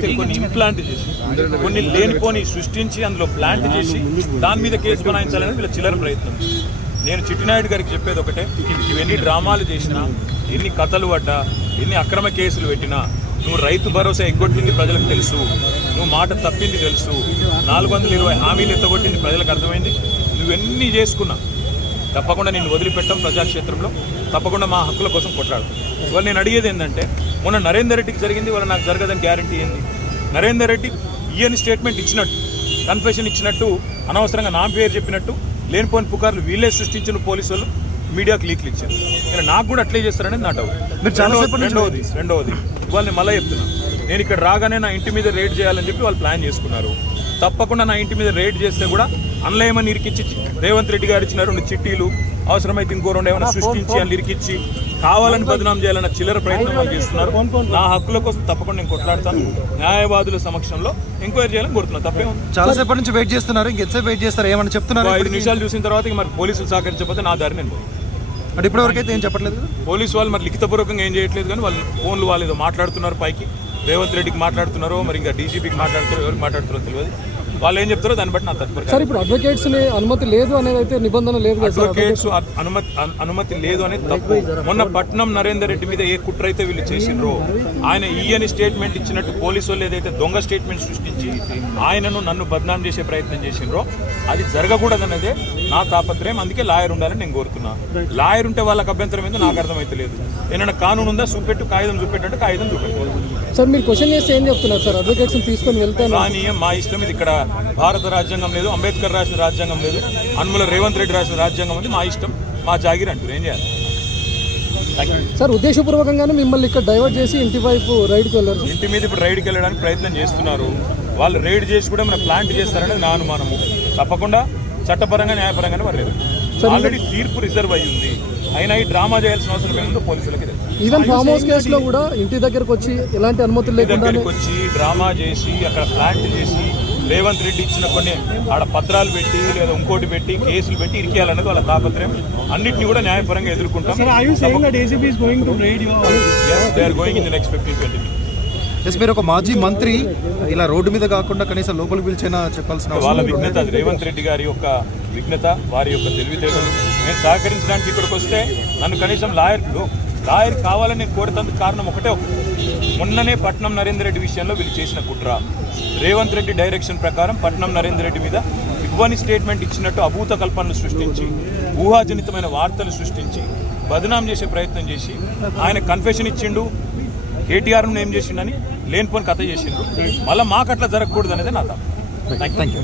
అయితే కొన్ని ఇంప్లాంట్ చేసి కొన్ని లేనిపోని సృష్టించి అందులో ప్లాంట్ చేసి దాని మీద కేసు బనాయించాలని వీళ్ళ చిల్లర ప్రయత్నం. నేను చిట్టినాయుడు గారికి చెప్పేది ఒకటే, ఇవన్నీ డ్రామాలు చేసినా, ఎన్ని కథలు పడ్డా, ఎన్ని అక్రమ కేసులు పెట్టినా, నువ్వు రైతు భరోసా ఎగ్గొట్టింది ప్రజలకు తెలుసు, నువ్వు మాట తప్పింది తెలుసు, 420 హామీలు ఎత్తగొట్టింది ప్రజలకు అర్థమైంది. నువ్వెన్నీ చేసుకున్నా తప్పకుండా నేను వదిలిపెట్టాం. ప్రజాక్షేత్రంలో తప్పకుండా మా హక్కుల కోసం కొట్లాడు. ఇవాళ నేను అడిగేది ఏంటంటే, మొన్న నరేందర్ రెడ్డికి జరిగింది, వాళ్ళ నాకు జరగదని గ్యారంటీ ఏంది? నరేందర్ రెడ్డి ఈయన స్టేట్మెంట్ ఇచ్చినట్టు, కన్ఫెషన్ ఇచ్చినట్టు, అనవసరంగా నా పేరు చెప్పినట్టు లేనిపోని పుకార్లు వీళ్ళే సృష్టించిన పోలీసు వాళ్ళు మీడియాకు లీక్లు ఇచ్చారు. నేను నాకు కూడా అట్లే చేస్తారనేది నా డౌట్. రెండవది ఇవాళ నేను మళ్ళీ చెప్తున్నాను, నేను ఇక్కడ రాగానే నా ఇంటి మీద రేడ్ చేయాలని చెప్పి వాళ్ళు ప్లాన్ చేసుకున్నారు. తప్పకుండా నా ఇంటి మీద రేడ్ చేస్తే కూడా అన్లయమని ఇరికిచ్చి రేవంత్ రెడ్డి గారు ఇచ్చిన 2 చిట్టీలు, అవసరమైతే ఇంకో 2 ఏమైనా సృష్టించి అని ఇరికిచ్చి కావాలని బదనాం చేయాలన్న చిల్లర ప్రయత్నం చేస్తున్నారు. నా హక్కుల కోసం తప్పకుండా నేను కొట్లాడతాను. న్యాయవాదుల సమక్షంలో ఎంక్వైరీ చేయాలని కోరుతున్నాను. తప్పే ఉంది. చాలాసేపటి నుంచి వెయిట్ చేస్తున్నారు, ఇంకెంతసేపు వెయిట్ చేస్తారు? ఏమని చెప్తున్నారు? 5 నిమిషాలు చూసిన తర్వాత మరి పోలీసులు సహకరించకపోతే నా దారి నేను అంటే ఇప్పటివరకు అయితే ఏం చెప్పట్లేదు. పోలీసు వాళ్ళు మరి లిఖితపూర్వకంగా ఏం చేయట్లేదు, కానీ వాళ్ళు ఫోన్లు వాళ్ళు ఏదో మాట్లాడుతున్నారు. పైకి రేవంత్ రెడ్డికి మాట్లాడుతున్నారో, మరి ఇంకా డీజీపీకి మాట్లాడుతున్నారో, ఎవరికి మాట్లాడుతున్నారో తెలియదు. వాళ్ళు ఏం చెప్తారో దాన్ని బట్టి నా తత్పర. సార్, ఇప్పుడు అడ్వకేట్స్ అనుమతి లేదు అనేది అయితే నిబంధన లేదు. అడ్వకేట్స్ అనుమతి లేదు అనేది తప్పు. మొన్న పట్నం నరేందర్ రెడ్డి మీద ఏ కుట్ర అయితే వీళ్ళు చేసిండ్రో, ఆయన ఈయని స్టేట్మెంట్ ఇచ్చినట్టు పోలీసు వాళ్ళు ఏదైతే దొంగ స్టేట్మెంట్ సృష్టించి ఆయనను నన్ను బద్నాం చేసే ప్రయత్నం చేసిండ్రో, అది జరగకూడదన్నదే నా తాపత్రయం. అందుకే లాయర్ ఉండాలని నేను కోరుతున్నాను. లాయర్ ఉంటే వాళ్ళకి అభ్యంతరం ఏందో నాకు అర్థమైతలేదు. ఏమైనా కానూను ఉందా? చూపెట్టు, కాగితం చూపెట్టంటే కాగితం చూపెట్టాలి. సార్, మీరు క్వశ్చన్ చేస్తే ఏం చెప్తున్నారు సార్? అడ్వకేట్స్ తీసుకొని వెళ్తాను కానీ మా ఇష్టం ఇది. ఇక్కడ భారత రాజ్యాంగం లేదు, అంబేద్కర్ రాసిన రాజ్యాంగం లేదు, అనుమల రేవంత్ రెడ్డి రాసిన రాజ్యాంగం ఉంది. మా ఇష్టం, మా జాగిరి అంటారు. ఏం చేయాలి సార్? ఉద్దేశపూర్వకంగానే మిమ్మల్ని ఇక్కడ డైవర్ట్ చేసి ఇంటి వైపు రైడ్కి వెళ్ళారు. ఇంటి మీద ఇప్పుడు రైడ్కి వెళ్ళడానికి ప్రయత్నం చేస్తున్నారు. వాళ్ళు రైడ్ చేసి కూడా మన ప్లాంట్ చేస్తారనేది నా అనుమానము. తప్పకుండా చట్టపరంగా న్యాయపరంగానే వర్లేదు. ఆల్రెడీ తీర్పు రిజర్వ్ అయ్యి ఉంది. అయినా ఈ డ్రామా చేయాల్సిన అవసరం ఏముందో పోలీసులకి తెలుసు. ఈవెన్ ఫామ్ హౌస్ కేసులో కూడా ఇంటి దగ్గరకు వచ్చి ఎలాంటి అనుమతులు లేకుండా వచ్చి డ్రామా చేసి అక్కడ ప్లాంట్ చేసి రేవంత్ రెడ్డి ఇచ్చిన కొన్ని ఆడ పత్రాలు పెట్టి లేదా ఇంకోటి పెట్టి కేసులు పెట్టి ఇరికేయాలన్నది వాళ్ళ తాపత్రయం. అన్నింటినీ కూడా న్యాయపరంగా ఎదుర్కొంటాం. మీరు ఒక మాజీ మంత్రి ఇలా రోడ్డు మీద కాకుండా కనీసం లోపలికి పిలిచేనా చెప్పాల్సిన వాళ్ళ విఘ్నత, అది రేవంత్ రెడ్డి గారి యొక్క విఘ్నత, వారి యొక్క తెలివితేటలు. నేను సహకరించడానికి ఇక్కడికి వస్తే నన్ను కనీసం లాయర్ కావాలని నేను కోరుతందుకు కారణం ఒకటే. మొన్ననే పట్నం నరేందర్ రెడ్డి విషయంలో వీళ్ళు చేసిన కుట్ర, రేవంత్ రెడ్డి డైరెక్షన్ ప్రకారం పట్నం నరేందర్ రెడ్డి మీద ఇవ్వని స్టేట్మెంట్ ఇచ్చినట్టు అభూత కల్పనలు సృష్టించి, ఊహాజనితమైన వార్తలు సృష్టించి బదనాం చేసే ప్రయత్నం చేసి ఆయన కన్ఫెషన్ ఇచ్చిండు, కేటీఆర్ను ఏం చేసిండని లేనిపోని కథ చేసిండు. మళ్ళీ మాకు అట్లా జరగకూడదు అనేది నా థాట్. Thank you.